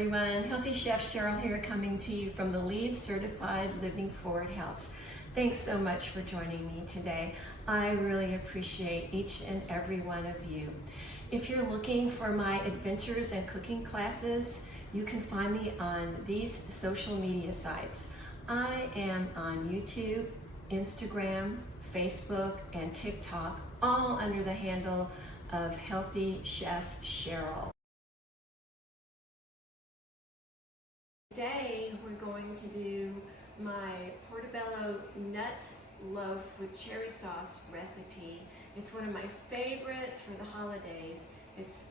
everyone. Healthy Chef Cheryl here, coming to you from the LEED Certified Living Forward House. Thanks so much for joining me today. I really appreciate each and every one of you. If you're looking for my adventures and cooking classes, you can find me on these social media sites. I am on YouTube, Instagram, Facebook, and TikTok, all under the handle of Healthy Chef Cheryl. Today we're going to do my Portobello nut loaf with cherry sauce recipe. It's one of my favorites for the holidays. It's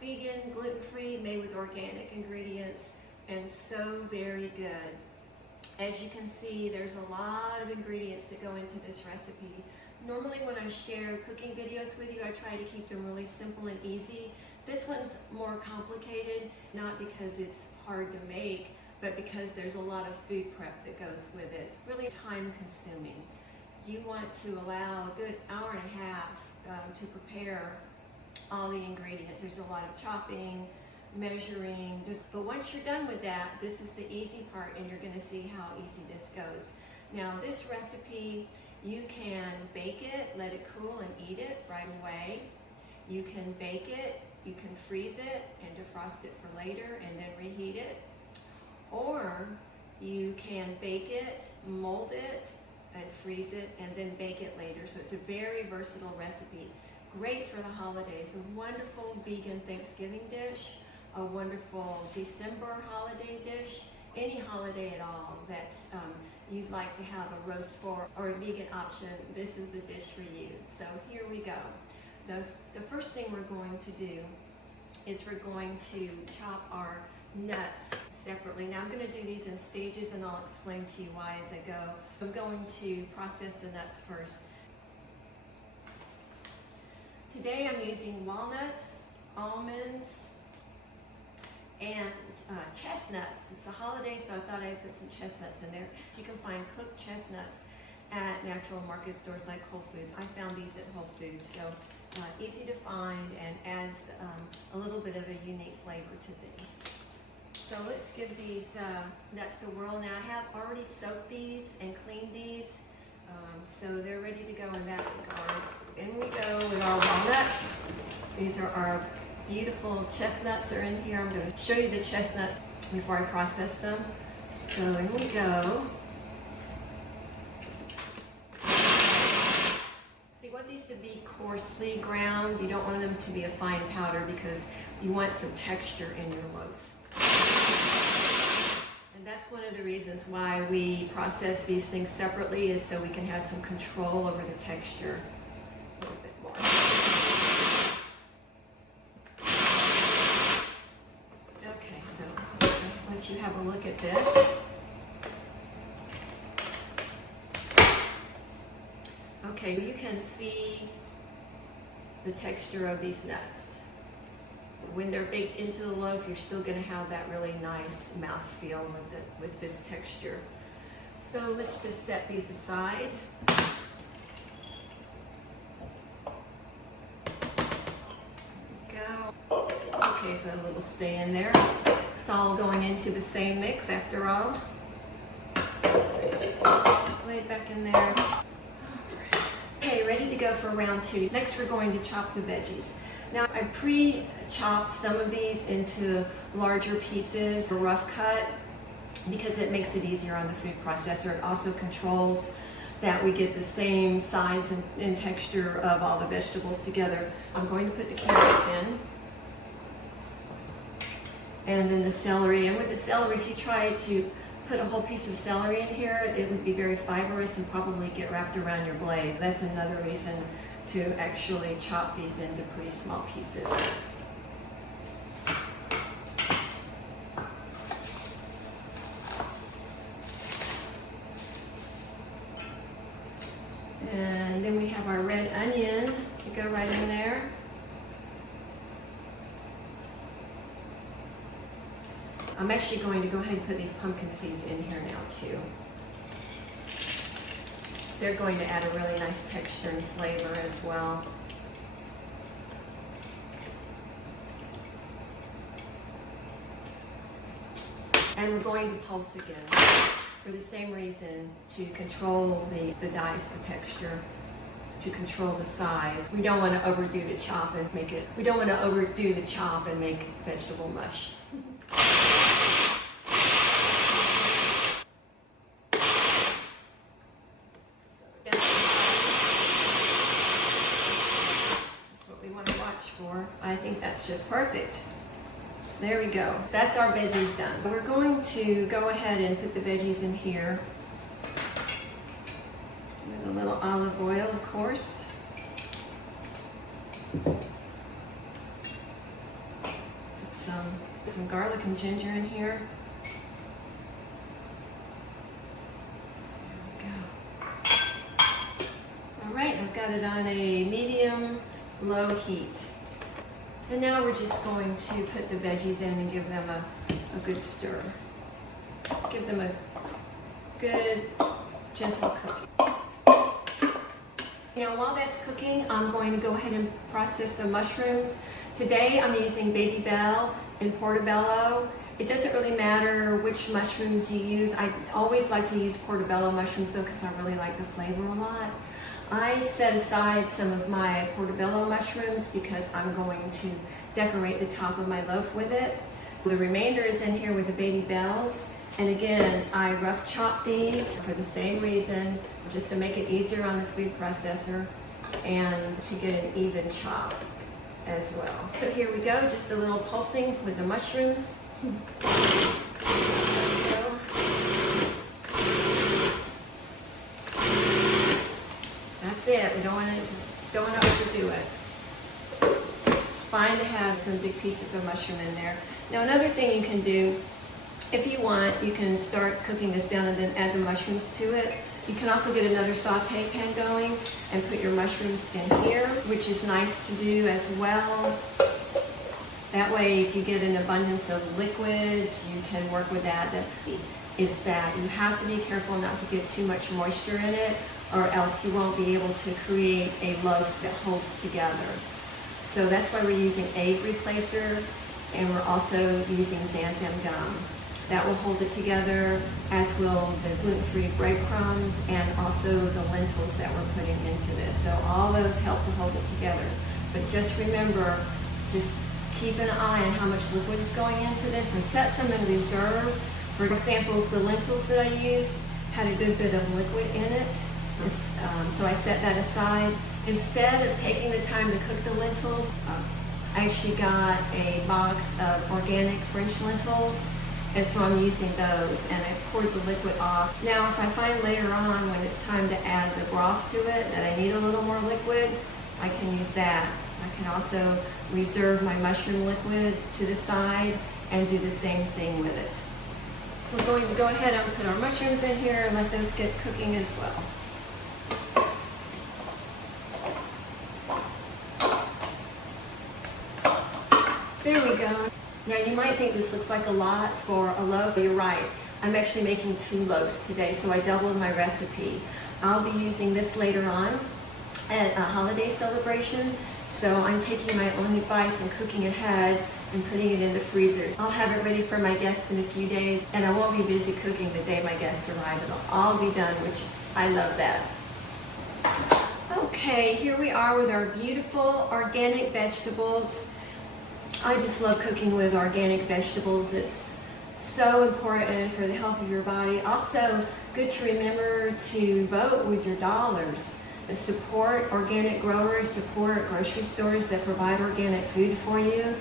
vegan, gluten-free, made with organic ingredients, and so very good. As you can see, there's a lot of ingredients that go into this recipe. Normally when I share cooking videos with you, I try to keep them really simple and easy. This one's more complicated, not because it's hard to make, but because there's a lot of food prep that goes with it. It's really time consuming. You want to allow a good hour and a half to prepare all the ingredients. There's a lot of chopping, measuring, but once you're done with that, this is the easy part, and you're gonna see how easy this goes. Now this recipe, you can bake it, let it cool, and eat it right away. You can bake it, you can freeze it and defrost it for later and then reheat it. Or you can bake it, mold it, and freeze it, and then bake it later. So it's a very versatile recipe. Great for the holidays. A wonderful vegan Thanksgiving dish, a wonderful December holiday dish, any holiday at all that you'd like to have a roast for or a vegan option, this is the dish for you. So here we go. The first thing we're going to do is we're going to chop our nuts separately. Now I'm going to do these in stages, and I'll explain to you why as I go. I'm going to process the nuts first. Today I'm using walnuts, almonds, and chestnuts. It's a holiday, so I thought I'd put some chestnuts in there. You can find cooked chestnuts at natural market stores like Whole Foods. I found these at Whole Foods, so easy to find and adds a little bit of a unique flavor to things. So let's give these nuts a whirl. Now I have already soaked these and cleaned these, so they're ready to go in that regard. In we go with our walnuts. These are our beautiful chestnuts are in here. I'm going to show you the chestnuts before I process them. So in we go. So you want these to be coarsely ground. You don't want them to be a fine powder because you want some texture in your loaf. And that's one of the reasons why we process these things separately, is so we can have some control over the texture. A little bit more. Okay, so once you have a look at this. Okay, you can see the texture of these nuts. When they're baked into the loaf, you're still going to have that really nice mouthfeel with this texture. So let's just set these aside. Go. Okay, put a little stay in there. It's all going into the same mix after all. Lay it back in there. Okay, ready to go for round two. Next, we're going to chop the veggies. Now, I pre-chopped some of these into larger pieces, a rough cut, because it makes it easier on the food processor. It also controls that we get the same size and texture of all the vegetables together. I'm going to put the carrots in, and then the celery. And with the celery, if you try to put a whole piece of celery in here, it would be very fibrous and probably get wrapped around your blades. That's another reason to actually chop these into pretty small pieces. And then we have our red onion to go right in there. I'm actually going to go ahead and put these pumpkin seeds in here now too. They're going to add a really nice texture and flavor as well. And we're going to pulse again for the same reason, to control the dice, the texture, to control the size. We don't want to overdo the chop and make it, we don't want to overdo the chop and make vegetable mush. That's what we want to watch for. I think that's just perfect. There we go. That's our veggies done. We're going to go ahead and put the veggies in here with a little olive oil, of course. Put some garlic and ginger in here. There we go. All right, I've got it on a medium-low heat. And now we're just going to put the veggies in and give them a good stir. Give them a good, gentle cooking. You know, while that's cooking, I'm going to go ahead and process some mushrooms. Today I'm using Baby Bell and Portobello. It doesn't really matter which mushrooms you use. I always like to use Portobello mushrooms though, because I really like the flavor a lot. I set aside some of my Portobello mushrooms because I'm going to decorate the top of my loaf with it. The remainder is in here with the Baby Bells. And again, I rough chop these for the same reason, just to make it easier on the food processor and to get an even chop as well. So here we go, just a little pulsing with the mushrooms. That's it. We don't want to overdo it. It's fine to have some big pieces of mushroom in there. Now another thing you can do, if you want, you can start cooking this down and then add the mushrooms to it. You can also get another saute pan going and put your mushrooms in here, which is nice to do as well. That way, if you get an abundance of liquids, you can work with that. Is that you have to be careful not to get too much moisture in it, or else you won't be able to create a loaf that holds together. So that's why we're using egg replacer, and we're also using xanthan gum. That will hold it together, as will the gluten-free breadcrumbs and also the lentils that we're putting into this. So all those help to hold it together. But just remember, just keep an eye on how much liquid is going into this and set some in reserve. For examples, the lentils that I used had a good bit of liquid in it. So I set that aside. Instead of taking the time to cook the lentils, I actually got a box of organic French lentils. And so I'm using those, and I poured the liquid off. Now, if I find later on when it's time to add the broth to it that I need a little more liquid, I can use that. I can also reserve my mushroom liquid to the side and do the same thing with it. We're going to go ahead and put our mushrooms in here and let those get cooking as well. There we go. Now you might think this looks like a lot for a loaf, but you're right. I'm actually making 2 loaves today, so I doubled my recipe. I'll be using this later on at a holiday celebration, so I'm taking my own advice and cooking ahead and putting it in the freezers. I'll have it ready for my guests in a few days, and I won't be busy cooking the day my guests arrive. It'll all be done, which I love that. Okay, here we are with our beautiful organic vegetables. I just love cooking with organic vegetables. It's so important for the health of your body. Also, good to remember to vote with your dollars. Support organic growers, support grocery stores that provide organic food for you.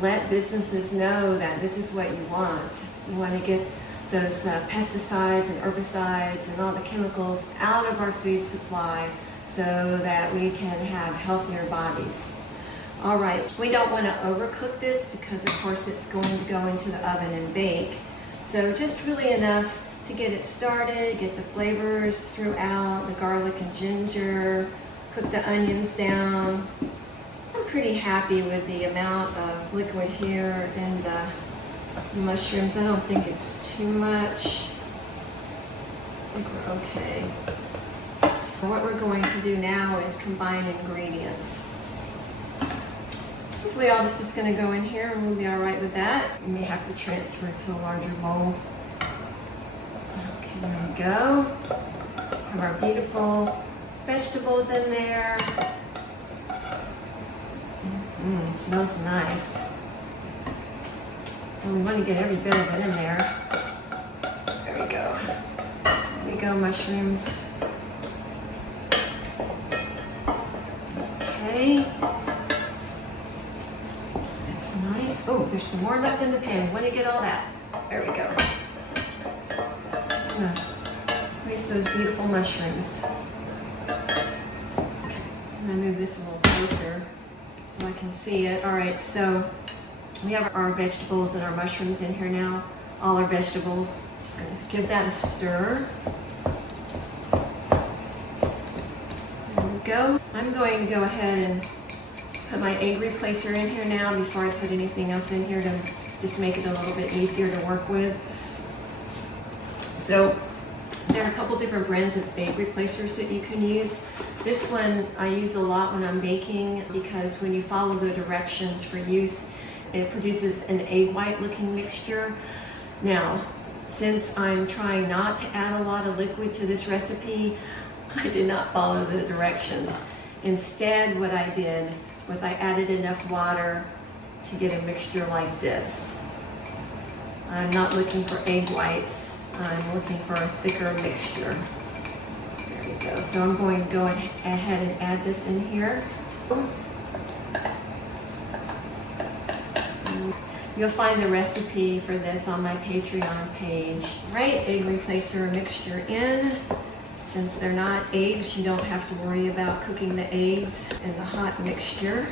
Let businesses know that this is what you want. You want to get those pesticides and herbicides and all the chemicals out of our food supply so that we can have healthier bodies. All right, we don't want to overcook this because of course it's going to go into the oven and bake. So just really enough to get it started, get the flavors throughout, the garlic and ginger, cook the onions down. I'm pretty happy with the amount of liquid here in the mushrooms. I don't think it's too much. I think we're okay. So what we're going to do now is combine ingredients. Hopefully all this is going to go in here and we'll be all right with that. We may have to transfer it to a larger bowl. Okay, there we go. Have our beautiful vegetables in there. It smells nice. And we want to get every bit of it in there. There we go. There we go, mushrooms. Okay. That's nice. Oh, there's some more left in the pan. We want to get all that. There we go. Raise those beautiful mushrooms. Okay. I'm going to move this a little closer so I can see it. All right, so we have our vegetables and our mushrooms in here now. All our vegetables. Just going to give that a stir. There we go. I'm going to go ahead and put my egg replacer in here now before I put anything else in here to just make it a little bit easier to work with. So there are a couple different brands of egg replacers that you can use. This one I use a lot when I'm baking because when you follow the directions for use, it produces an egg white looking mixture. Now, since I'm trying not to add a lot of liquid to this recipe, I did not follow the directions. Instead, what I did was I added enough water to get a mixture like this. I'm not looking for egg whites. I'm looking for a thicker mixture. There we go. So I'm going to go ahead and add this in here. You'll find the recipe for this on my Patreon page. Right, egg replacer mixture in. Since they're not eggs, you don't have to worry about cooking the eggs in the hot mixture.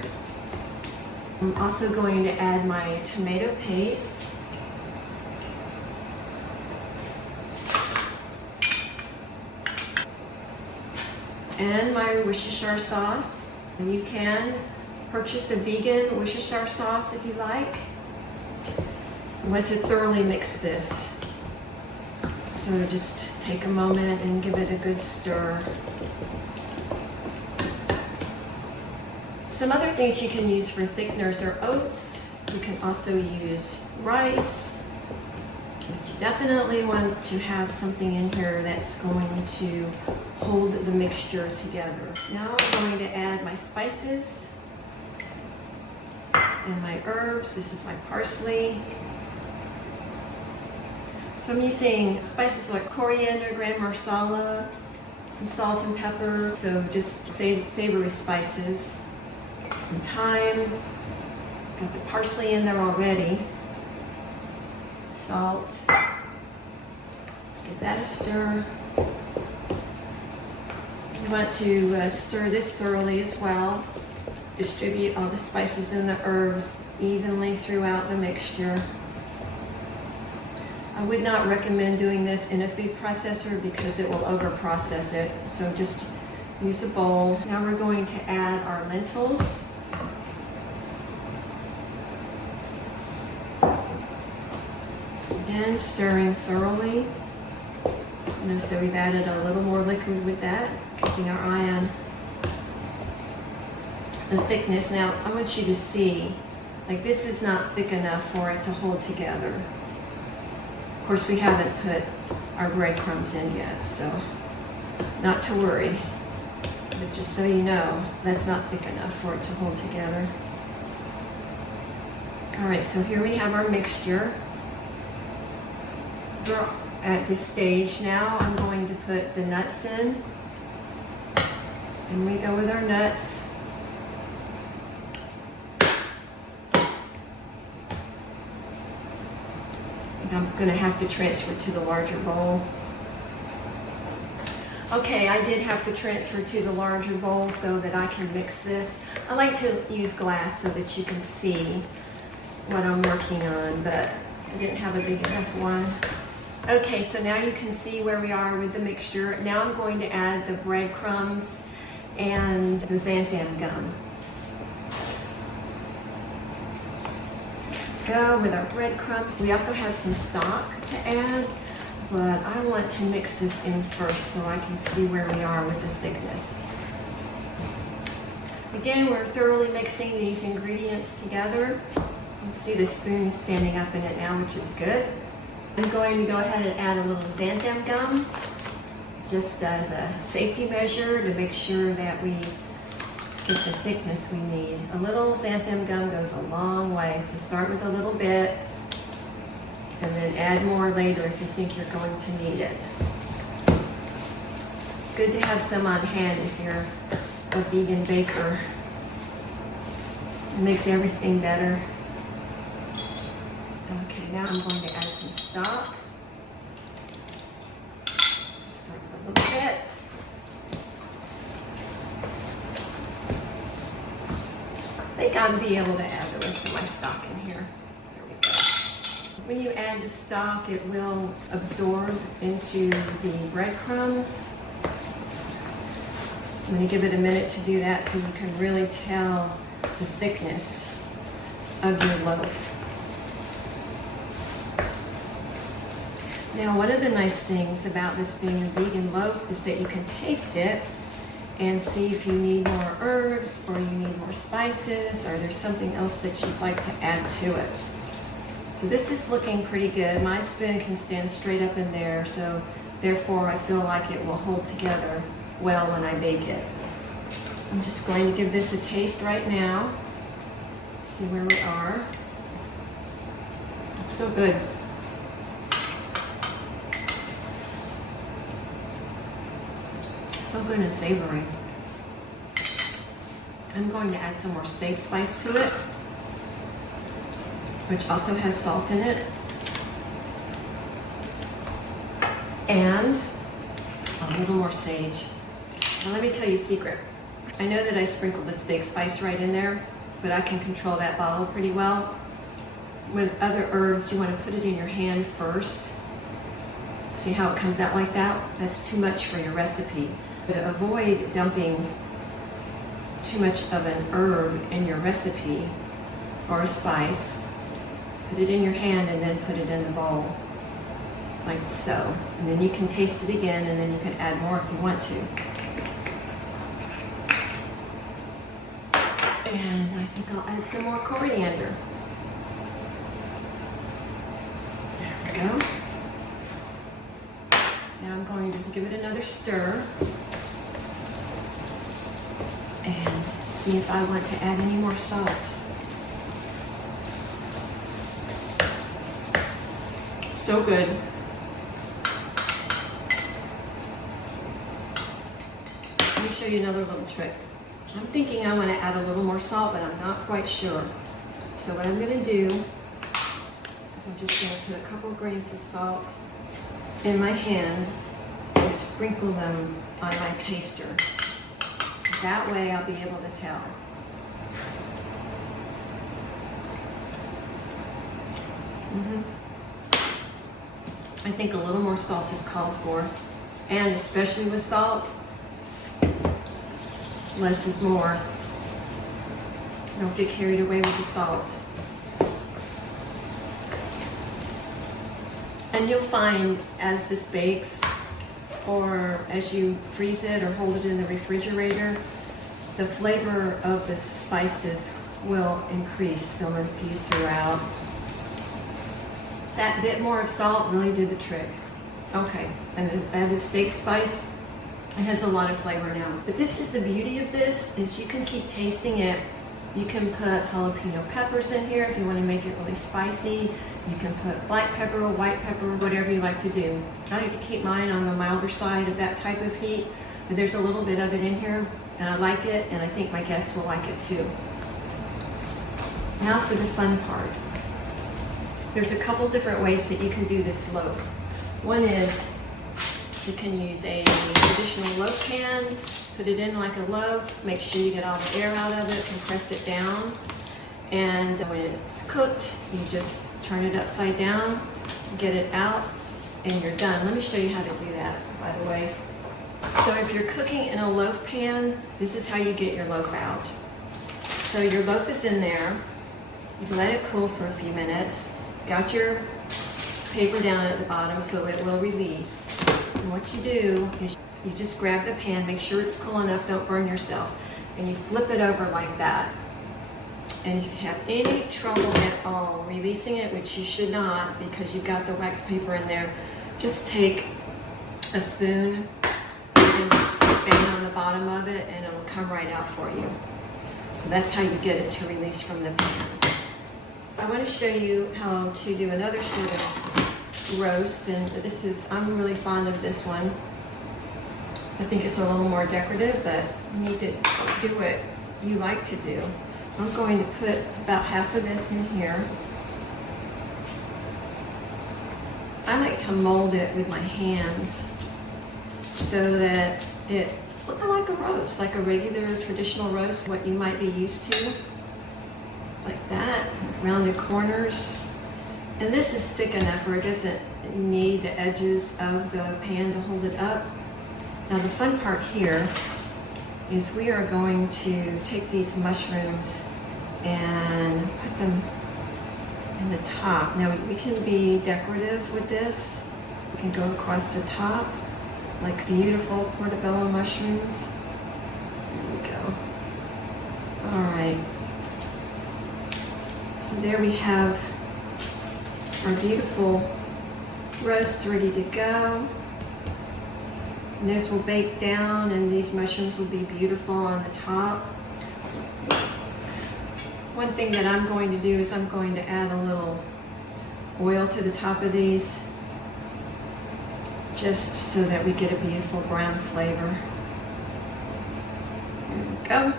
I'm also going to add my tomato paste. And my Worcestershire sauce. You can purchase a vegan Worcestershire sauce if you like. I want to thoroughly mix this. So just take a moment and give it a good stir. Some other things you can use for thickeners are oats. You can also use rice. But you definitely want to have something in here that's going to hold the mixture together. Now I'm going to add my spices and my herbs. This is my parsley. So I'm using spices like coriander, gram masala, some salt and pepper. So just savory spices. Some thyme. Got the parsley in there already. Salt. Let's give that a stir. You want to stir this thoroughly as well. Distribute all the spices and the herbs evenly throughout the mixture. I would not recommend doing this in a food processor because it will over-process it. So just use a bowl. Now we're going to add our lentils. Again, stirring thoroughly. So we've added a little more liquid with that, keeping our eye on the thickness. Now, I want you to see, like this is not thick enough for it to hold together. Of course, we haven't put our breadcrumbs in yet, so not to worry. But just so you know, that's not thick enough for it to hold together. All right, so here we have our mixture. At this stage now, I'm going to put the nuts in. And we go with our nuts. I'm going to have to transfer to the larger bowl. Okay, I did have to transfer to the larger bowl so that I can mix this. I like to use glass so that you can see what I'm working on, but I didn't have a big enough one. Okay, so now you can see where we are with the mixture. Now I'm going to add the breadcrumbs and the xanthan gum. Go with our breadcrumbs. We also have some stock to add, but I want to mix this in first so I can see where we are with the thickness. Again, we're thoroughly mixing these ingredients together. You can see the spoon standing up in it now, which is good. I'm going to go ahead and add a little xanthan gum, just as a safety measure to make sure that we get the thickness we need. A little xanthan gum goes a long way, so start with a little bit and then add more later if you think you're going to need it. Good to have some on hand if you're a vegan baker. It makes everything better. Okay, now I'm going to add some stock. Start with a little bit. I think I'll be able to add the rest of my stock in here. There we go. When you add the stock, it will absorb into the breadcrumbs. I'm going to give it a minute to do that so you can really tell the thickness of your loaf. Now, one of the nice things about this being a vegan loaf is that you can taste it and see if you need more herbs or you need more spices or there's something else that you'd like to add to it. So this is looking pretty good. My spoon can stand straight up in there, so therefore I feel like it will hold together well when I bake it. I'm just going to give this a taste right now. See where we are. So good. So good and savory. I'm going to add some more steak spice to it, which also has salt in it. And a little more sage. Now let me tell you a secret. I know that I sprinkled the steak spice right in there, but I can control that bottle pretty well. With other herbs, you want to put it in your hand first. See how it comes out like that? That's too much for your recipe. To avoid dumping too much of an herb in your recipe or a spice, put it in your hand and then put it in the bowl, like so. And then you can taste it again and then you can add more if you want to. And I think I'll add some more coriander. There we go. Now I'm going to give it another stir and see if I want to add any more salt. So good. Let me show you another little trick. I'm thinking I want to add a little more salt, but I'm not quite sure. So what I'm going to do is I'm just going to put a couple grains of salt in my hand and sprinkle them on my taster. That way I'll be able to tell. I think a little more salt is called for, and especially with salt, less is more. Don't get carried away with the salt. And you'll find as this bakes, or as you freeze it or hold it in the refrigerator, the flavor of the spices will increase. They'll infuse throughout. That bit more of salt really did the trick. Okay, and that is steak spice. It has a lot of flavor now. But this is the beauty of this, is you can keep tasting it. You can put jalapeno peppers in here if you want to make it really spicy. You can put black pepper or white pepper, whatever you like to do. I like to keep mine on the milder side of that type of heat, but there's a little bit of it in here, and I like it, and I think my guests will like it too. Now for the fun part. There's a couple different ways that you can do this loaf. One is you can use a traditional loaf pan, put it in like a loaf, make sure you get all the air out of it, compress it down, and when it's cooked, you just turn it upside down, get it out, and you're done. Let me show you how to do that, by the way. So if you're cooking in a loaf pan, this is how you get your loaf out. So your loaf is in there. You can let it cool for a few minutes. Got your paper down at the bottom so it will release. And what you do is you just grab the pan, make sure it's cool enough, don't burn yourself. and you flip it over like that. And if you have any trouble at all releasing it, which you should not because you've got the wax paper in there, just take a spoon and bang on the bottom of it and it'll come right out for you. So that's how you get it to release from the pan. I want to show you how to do another sort of roast, and I'm really fond of this one. I think it's a little more decorative, but you need to do what you like to do. I'm going to put about half of this in here. I like to mold it with my hands so that it looks like a roast, like a regular traditional roast, what you might be used to. Like that, rounded corners. And this is thick enough where it doesn't need the edges of the pan to hold it up. Now the fun part here is we are going to take these mushrooms and put them in the top. Now we can be decorative with this. We can go across the top like beautiful portobello mushrooms. There we go. All right. So there we have our beautiful roast ready to go. And this will bake down and these mushrooms will be beautiful on the top. One thing that I'm going to do is I'm going to add a little oil to the top of these just so that we get a beautiful brown flavor. There we go.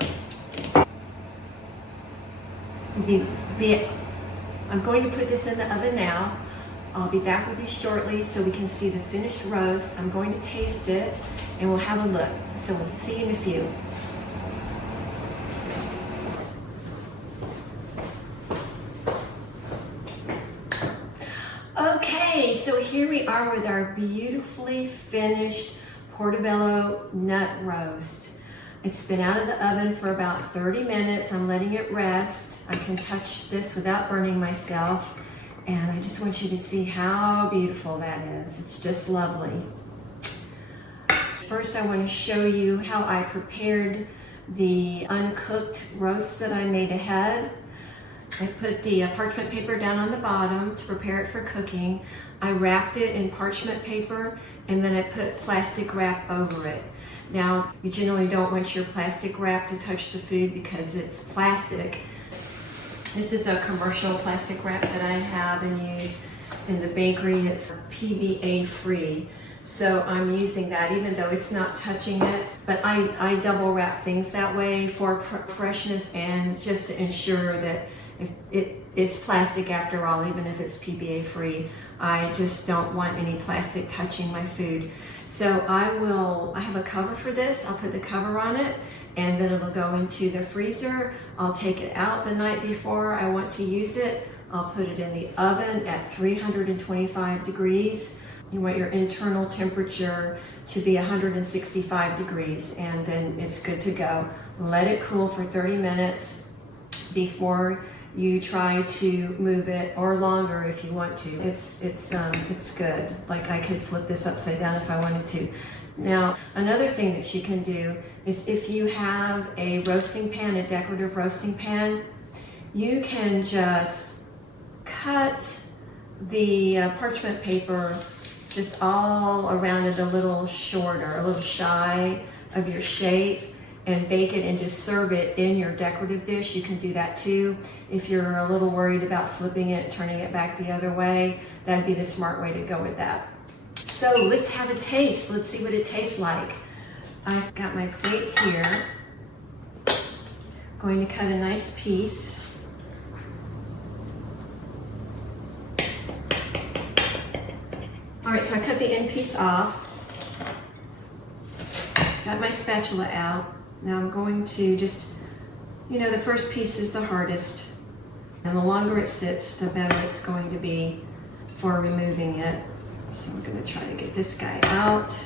I'm going to put this in the oven now. I'll be back with you shortly so we can see the finished roast. I'm going to taste it and we'll have a look. So we'll see you in a few. Okay, so here we are with our beautifully finished Portobello nut roast. It's been out of the oven for about 30 minutes. I'm letting it rest. I can touch this without burning myself. And I just want you to see how beautiful that is. It's just lovely. First, I want to show you how I prepared the uncooked roast that I made ahead. I put the parchment paper down on the bottom to prepare it for cooking. I wrapped it in parchment paper and then I put plastic wrap over it. Now, you generally don't want your plastic wrap to touch the food because it's plastic. This is a commercial plastic wrap that I have and use in the bakery. It's PBA free. So I'm using that even though it's not touching it. But I double wrap things that way for freshness and just to ensure that it's plastic after all, even if it's PBA free. I just don't want any plastic touching my food. So I have a cover for this. I'll put the cover on it and then it'll go into the freezer. I'll take it out the night before I want to use it. I'll put it in the oven at 325 degrees. You want your internal temperature to be 165 degrees and then it's good to go. Let it cool for 30 minutes before you try to move it, or longer if you want to. It's good. Like I could flip this upside down if I wanted to. Now, another thing that you can do is if you have a roasting pan, a decorative roasting pan, you can just cut the parchment paper just all around it a little shorter, a little shy of your shape, and bake it and just serve it in your decorative dish. You can do that too. If you're a little worried about flipping it, turning it back the other way, that'd be the smart way to go with that. So let's have a taste. Let's see what it tastes like. I've got my plate here. Going to cut a nice piece. All right, so I cut the end piece off. Got my spatula out. Now I'm going to just, the first piece is the hardest. And the longer it sits, the better it's going to be for removing it. So we're going to try to get this guy out.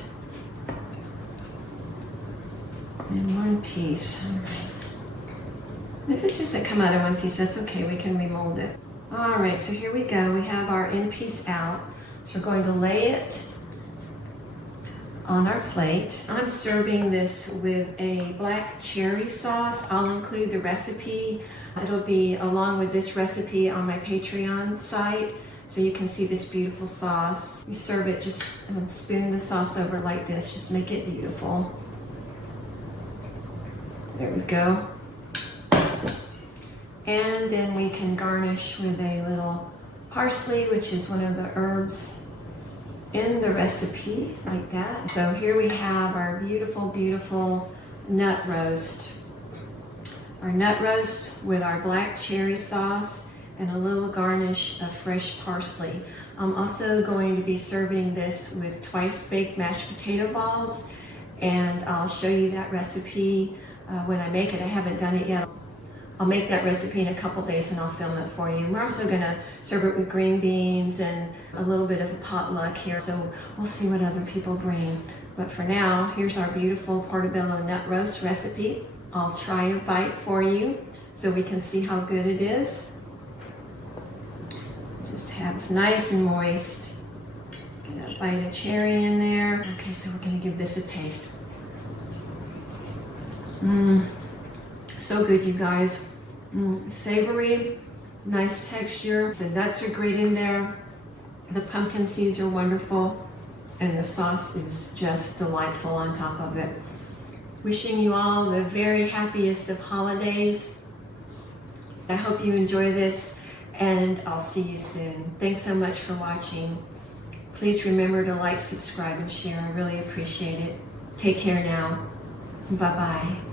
And one piece. All right. If it doesn't come out in one piece, that's okay. We can remold it. All right, so here we go. We have our end piece out. So we're going to lay it on our plate. I'm serving this with a black cherry sauce. I'll include the recipe. It'll be along with this recipe on my Patreon site, so you can see this beautiful sauce. You serve it, just spoon the sauce over like this, just make it beautiful. There we go. And then we can garnish with a little parsley, which is one of the herbs in the recipe, like that. So here we have our beautiful, beautiful nut roast. Our nut roast with our black cherry sauce and a little garnish of fresh parsley. I'm also going to be serving this with twice baked mashed potato balls, and I'll show you that recipe when I make it. I haven't done it yet. I'll make that recipe in a couple days and I'll film it for you. We're also gonna serve it with green beans and a little bit of a potluck here, so we'll see what other people bring. But for now, here's our beautiful Portobello nut roast recipe. I'll try a bite for you so we can see how good it is. Just have it's nice and moist. Get a bite of cherry in there. Okay, so we're gonna give this a taste. So good, you guys. Savory, nice texture. The nuts are great in there. The pumpkin seeds are wonderful. And the sauce is just delightful on top of it. Wishing you all the very happiest of holidays. I hope you enjoy this, and I'll see you soon. Thanks so much for watching. Please remember to like, subscribe, and share. I really appreciate it. Take care now. Bye-bye.